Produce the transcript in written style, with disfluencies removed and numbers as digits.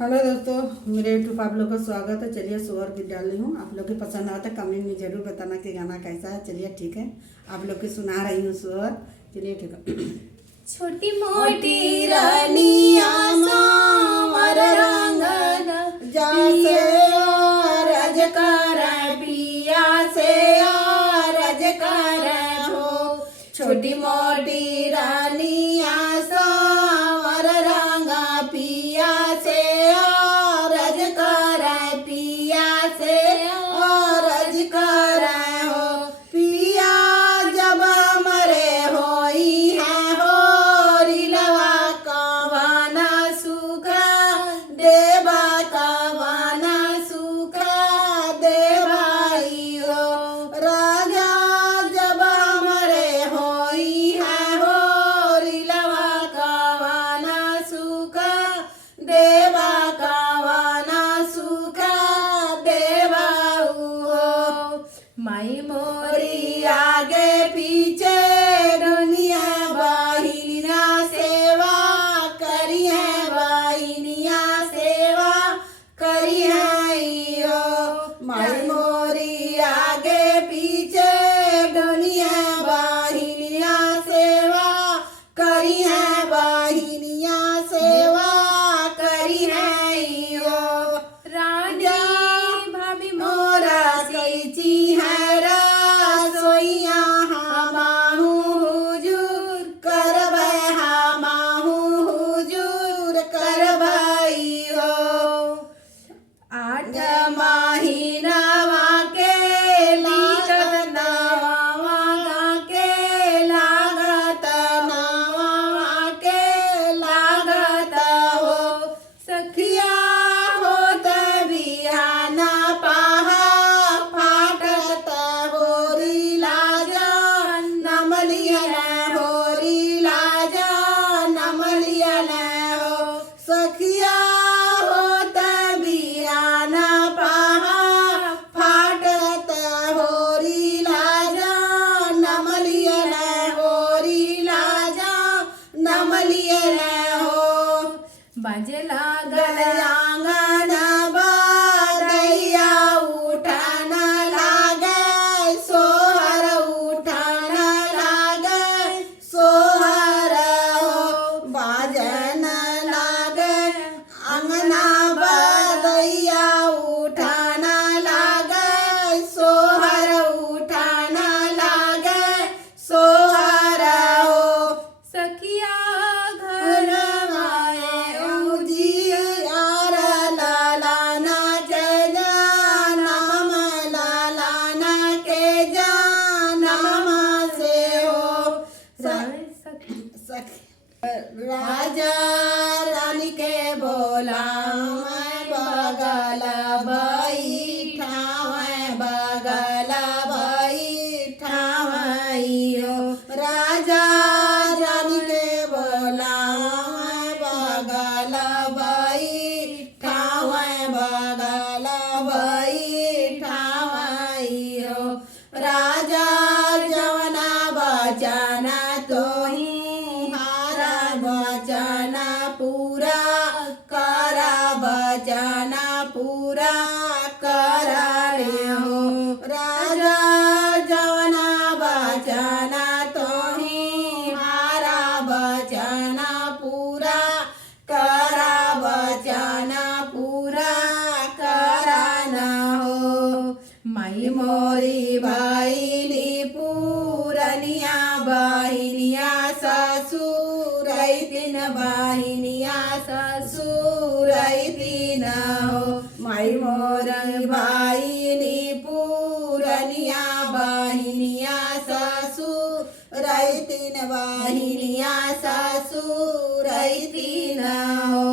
Hello दोस्तों, मेरे YouTube आप लोग का स्वागत है। चलिए स्वर भी डाल रही हूँ। आप लोग के पसंद आता है कमेंट में ज़रूर बताना कि गाना कैसा है। चलिए ठीक है, आप लोग के सुना रही हूँ स्वर। चलिए ठीक है। छोटी मोटी रानिया सांवर रंग जैसे रज कर पिया से रज कर हो। छोटी मोटी रानिया सांवर रंग पिया से रज कर पिया से रज कर हो। पिया जब मरे होई है हो रिलवा कवाना सुख देवा कवाना सुख देवाई हो। राजा जब मरे होई है हो रिलवा कवाना सुख देवा कवाना सुख देवाऊ हो। माई मोरी आगे पीछे दुनिया बाहिनिया सेवा करिए बाहिनिया सेवा करिए हो। माई मोरी आगे पीछे दुनिया बाहिनिया सेवा करिए बाहिनिया सेवा करिए हो। राजा भाभी मोरा कैची है रसोइया हमाहू हुजूर करबै हमाहू हुजूर करबै हो। आठ महीनावा के लागत नवा के लागत नवा के लागत हो। सखिया होत बिहाना पाहा फाटत होरी लाजा नमलियन होरी लाजा नमलियन हो। सखिया होत बिहाना पाहा फाटत होरी लाजा नमलियन होरी लाजा नमलियन हो। बाजे लागल आंगन बदैया उठन लागे सोहर उठन लागे सोहर हो। बाजन लागे अंगना बदैया उठन लागे सोहर उठन लागे सोहर हो। सखिया घर आए उजियार लालाना जय जानम लालाना के जानम से हो। राजा रानी के बोला मैं बगल बैठाव बगल बैठाव हो। राजा रानी के बोला मैं बगल बैठाव बगल बैठाव हो। राजा जवना बचन तोही हारा बचन पूरा करा बचन पूरा करने हो। राजा जवना बचन तोही हारा बचन पूरा करा बचन पूरा करन हो। माई मोरी बाइली पूरनिया बाहिनिया ससुर तीन बाहिनिया ससुर तीन हो। माई मोरी बाइली पूरनिया बाहिनिया ससुर तीन बाहिनिया ससुर तीन हो।